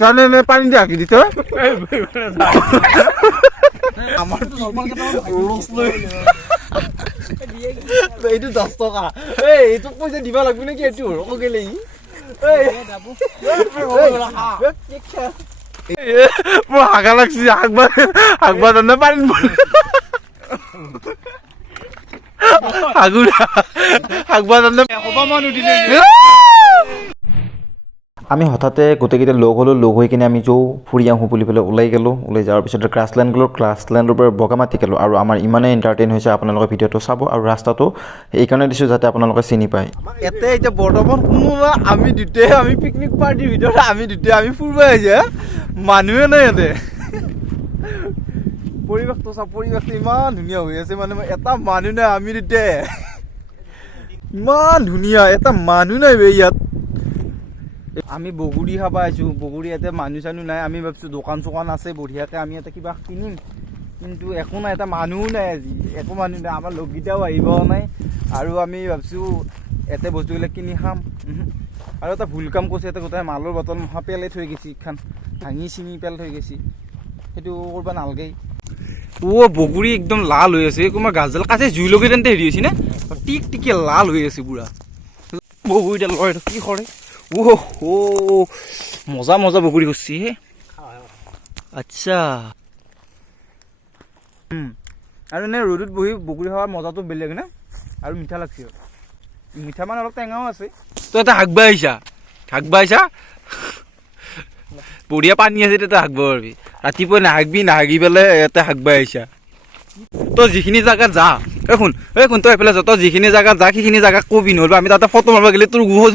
ঢাকছানে নে পানি দিয়ে হাকি দিতে আমার এইটো 10 টকা এইটো পইচা দিবা লাগবে নাকি এইটো রকম গেলেই মোৰ হাগা লাগছি হাগবা জানে পানি হাগবা জানে আমি হঠাতে গোটেইকেইটা লগ হ'লোঁ লগ হৈ কিনে আমি যাওঁ ফুৰি আহোঁ বুলি পেলাই ওলাই গ'লোঁ ওলাই যোৱাৰ পিছতে গ্ৰাছলেণ্ড গ'লোঁ গ্ৰাছলেণ্ডৰ পৰা বগামাটি গ'লোঁ আৰু আমাৰ ইমানেই এণ্টাৰটেইন হৈছে আপোনালোকে ভিডিঅ'টো চাব আৰু ৰাস্তাটো এইকাৰণে দিছোঁ যাতে আপোনালোকে চিনি পায় ইয়াতে এতিয়া বৰ্তমান কোনোবা আমি দুটাই আমি পিকনিক পাৰ্টিৰ ভিতৰত আমি দুটাই আমি ফুৰিব আহিছে মানুহে নাই ইয়াতে পৰিৱেশটো চাওক পৰিৱেশটো ইমান ধুনীয়া হৈ আছে মানে এটা মানুহ নাই আমি দুটাই ইমান ধুনীয়া এটা মানুহ নাই বে ইয়াত আমি বগুড়ি খাব আহিছোঁ বগুড়ি ইয়াতে মানুহ চানুহ নাই আমি ভাবিছোঁ দোকান চোকান আছে বঢ়িয়াকৈ আমি ইয়াতে কিবা কিনিম কিন্তু একো নাই এটা মানুহো নাই আজি একো মানুহ নাই আমাৰ লগকেইটাও আহিবও নাই আৰু আমি ভাবিছোঁ ইয়াতে বস্তুবিলাক কিনি খাম আৰু এটা ভুল কাম কৰিছে ইয়াতে গোটেই মালৰ বটল মহা পেলাই থৈ গৈছে ইখন ভাঙি চিঙি পেলাই থৈ গৈছে সেইটো কৰিব নালাগেই বগুড়ি একদম লাল হৈ আছে কোনোবা গাছডাল কাছে জুই লগাই তেন্তে হেৰি হৈছে নে টিক টিকে লাল হৈ আছে পুৰা বগুড়িডাল লয় কি কৰে মজা মজা বগুড়ি কৰছি হে আচ্ছা আৰু এনে ৰ'দত বহি বগুড়ি খোৱাৰ মজাটো বেলেগ না আৰু মিঠা লাগছে মিঠা মানে অলপ টেঙাও আছে তই এটা হাগবা আহিছা বঢ়িয়া পানী আছে তই হাগব পাৰবি ৰাতিপুৱা নাহাগি পেলাই ইয়াতে হাগবা আহিছা তই যিখিনি জাগাত যা শুন তই এইফালে যা তই যিখিনি জাগাত যা সেইখিনি জাগাত কবি নহ'লে আমি তাতে ফটো মাৰিব গ'লে তোৰ গুহজ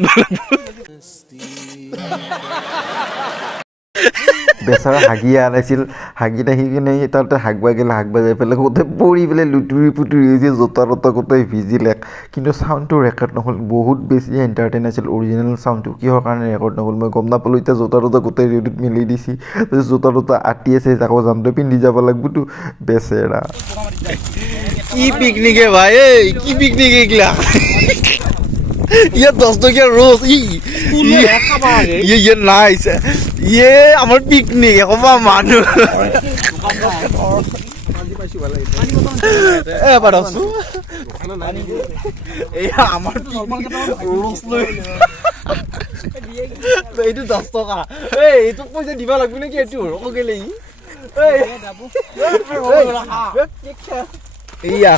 বেচাৰা হাগি আনাইছিল হাগি নাহি কিনে তাতে হাগবা গ'লে হাগবা যাই পেলাই গোটেই পৰি পেলাই লুতুৰি পুতুৰি হৈছে জোতা ততা গোটেই ভিজিলে কিন্তু চাউণ্ডটো ৰেকৰ্ড নহ'ল বহুত বেছি এণ্টাৰটেইন আছিল অৰিজিনেল চাউণ্ডটো কিহৰ কাৰণে ৰেকৰ্ড নহ'ল মই গম নাপালোঁ এতিয়া জোতা ততা গোটেই ৰেডিঅ'ত মেলি দিছি জোতা ততা আঁতি আছে আকৌ যাওঁতে পিন্ধি যাব লাগিবতো বেচেৰা কি পিকনিকে ভাই কি পিকনিক এইগিলা ইয়াত 10 টকীয়া রোজ ইয়ে নাইস ইয়ে আমার পিকনিক একবা মানুহ এবার আছো এই আমার রোজ লৈ এইটো 10 টকা এইটো পইচা দিবা লাগবে নাকি এইটো রকম গেলেই এইয়া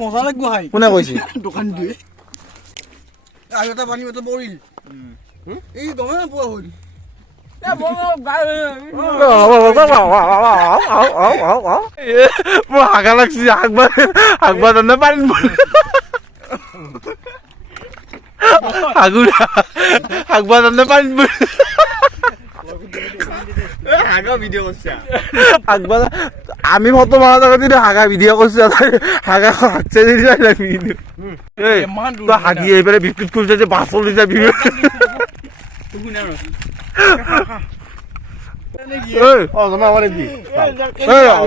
মজা লাগব খাই কোনে কৈছে দোকান দিয়ে আৰু এটা পানী মতে পৰিল এই গমে নাপোৱা হ'ল মোৰ হাগা লাগছি হাগবা জানে পানী হাগবা জানে পানী হাগা ভিডিও করছে আমি ফটো মারা জায়গা দিয়ে হাগা ভিডিও করছি হাগা হাগছে তো হাগি এবারে বিস্কুট খুলছে যে বাসল দিছে ভিডিও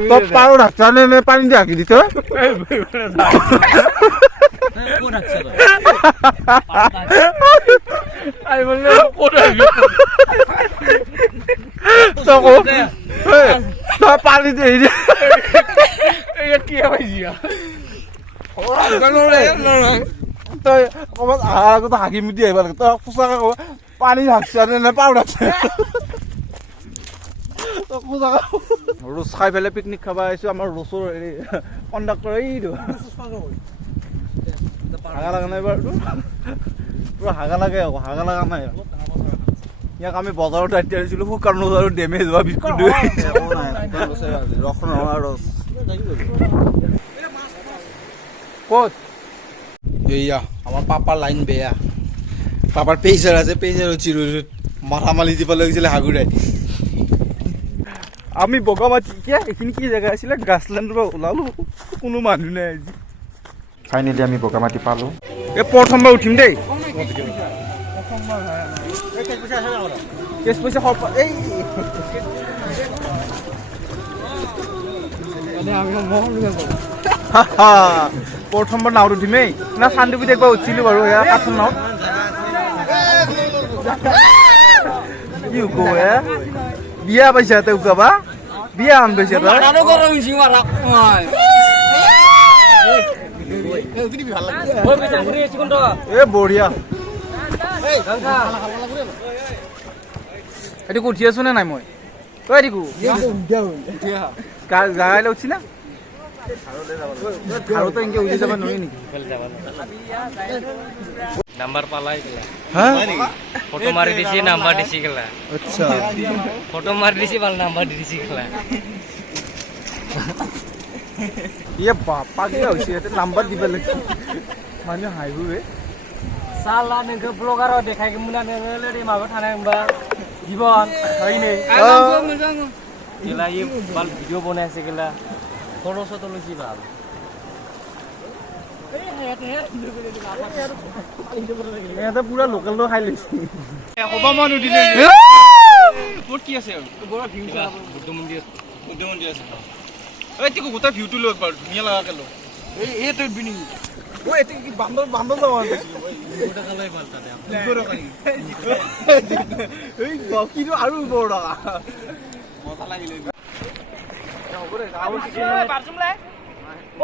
তোর পারো ঢাকছানে নে পানি দিয়ে হাগি দিতে আমি বললে পানি দিয়ে কি তই কবাত আহাৰ আগতে হাগি মুটি আহিব লাগে তই সঁচাকে কব পানী ঢাকছানে নে পাও ঢাকছে ৰোজ খাই পেলাই পিকনিক খাব আহিছো আমাৰ ৰোজৰ হেৰি কণ্ডাক্টৰ এইটো হাগা লগা নাই বাৰু পুৰা হাগা লাগে আকৌ হাগা লগা নাই ইয়াক আমি বজাৰত আহি আহিছিলোঁ শুকান আৰু ডেমেজ হোৱা বিস্কুট ক'ত এইয়া আমাৰ পাপাৰ লাইন বেয়া পাপাৰ পেচাৰ আছে পেচাৰ চিৰুত মাথা মালি দিব লাগিছিলে হাগুৰাই আমি বগামাটি এইখিনি কি জেগা আছিলে গ্ৰাছলেণ্ডৰ পৰা ওলালোঁ কোনো মানুহ নাই আজি ফাইনেলি আমি বগামাটি পালোঁ এই প্ৰথমবাৰ উঠিম দেই কেছ পইচা এই প্ৰথমবাৰ নাওত উঠিমেই না চান্দুবিত একবাৰ উঠিছিলোঁ বাৰু এয়া কাঠৰ নাওত কি কয় বিয়া পাইছা তই উকাবা বিয়া আন পাইছা তই এ বঢ়িয়া এইটো উঠি আছো নে নাই মই তই দিকু গাড়ী উঠছি না আৰু তই এনেকে উঠি যাব নোৱাৰি নেকি নাম্বার পালাই গেলা হা ফটো মারি দিছি নাম্বার দিছি গেলা আচ্ছা ফটো মারি দিছি ভাল নাম্বার দিছি গেলা ইয়ে বাপা কি হৈছে এটা নাম্বার দিবা লাগছে মানে হাইবো বে साला नोंखौ ब्लगाराव देखायगौमोन आं नोङो माबायाव थानाय होनबा जीवन हैनै गेला ये बाल भिडिअ बनायासै गेला फटो सटो लैसि बाल এটা পুরা লোকাল তো খাই লৈছে হবা মানুহ দিলে ক'ত কি আছে বড় ভিউ বুদ্ধ মন্দির আছে এই তিকো গোটা ভিউটো লগ পাৰ ধুনীয়া লাগাকে ল এই তো বিনি ও এতে কি বান্দর যাওয়া আনছিল ওটা খালাই ভাল তাতে বড় কানি এই বাকিটো আৰু বড় মজা লাগিলে ওরে গাও কি পারছুম লে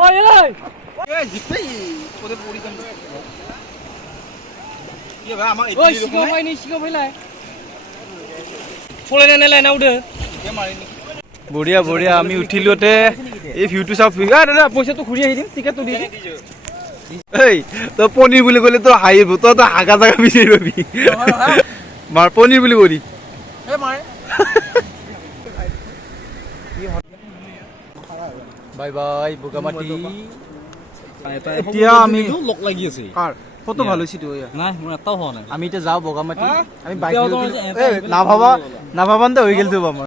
ওই ওই এ জিপে ওদের পড়ি কান এ ভাই আমার ওই সিগো ভাইলাই ফলে নেলে না উঠে বঢ়িয়া বঢ়িয়া আমি উঠিলোতে এই ভিউটো চাও দাদা পইচাটো ঘূৰি আহি দিম টিকেটটো দি দিম এই তই পনীৰ বুলি ক'লে তই হাঁহিব তই হাগা জাগা বিচাৰি ৰবি মাৰ পনীৰ বুলি কলি বাই বাই বোকামাটি এতিয়া আমি লক লাগি আছে কাৰ ফটো ভাল হৈছে তো নাই মোৰ এটাও হোৱা নাই আমি এতিয়া যাওঁ বগামাটি আমি বাইক নাভাবান্তে হৈ গেল তো আমাৰ